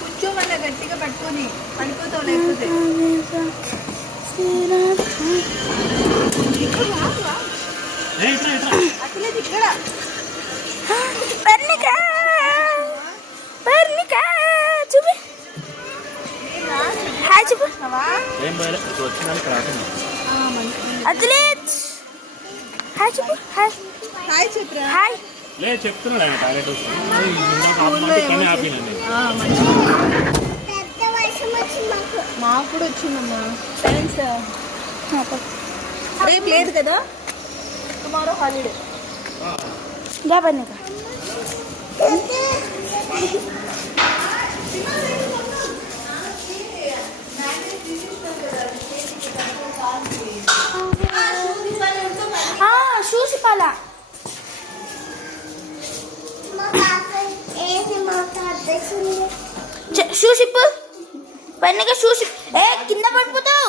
కూర్చోమన్నా గట్టిగా పట్టుకొని పడిపోతావు లేకపోతే. అసలేదు ఇక్కడ చూపి హాయ్ చూపు అథ్లెట్ హాయ్ చూపు హాయ్ హాయ్ చెప్పరా. హాయ్ చెప్తున్నాడు టాయిలెట్ మాకు కూడా వచ్చిందమ్మా సైన్స్. రేపు లేదు కదా, టుమారో హాలిడే. जा बनने का हाँ शूज पाला शूज पहनने का शूज ए किंदा पड़िपोताవు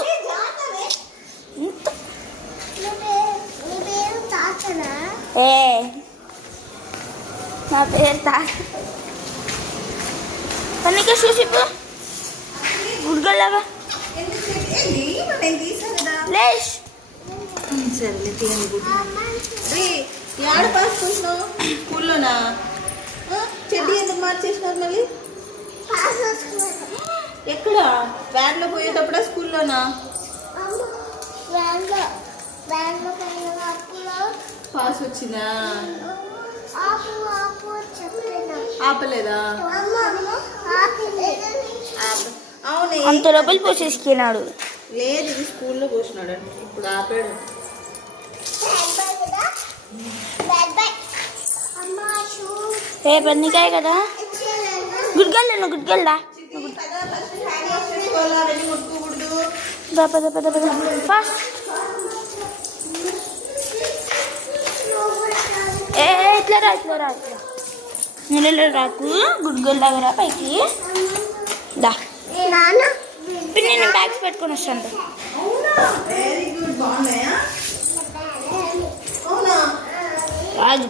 ఏ నా పేరు పన్నీకే చూసిప్పు గుడ్గల్లాగా లేష్ సరేలే తీయండి. ఏడ పాస్ చూసినావు స్కూల్లోనా? చెడ్డీ ఎందుకు మార్చేసినారు మళ్ళీ? ఎక్కడ వ్యాన్లో పోయేటప్పుడా స్కూల్లోనా? పాస్ వచ్చిందా? ఆపలేదా? అవునే అంత లోపల పోసేసుకున్నాడు. లేదు ఇది స్కూల్లో పోసినాడు అండి, ఇప్పుడు ఆపాడు. ఏ పన్నీకాయ కదా గుడ్గల్ నువ్వు గుడ్గల్దా పద పద పద ఫాస్ట్. ఏ ఇట్లా రా ఇట్లా రా ఇట్లా నీళ్ళలో రాకు గుడ్గల్ దగ్గర పైకి దా పిన్ని నేను బ్యాగ్స్ పెట్టుకొని వస్తాను. రాజు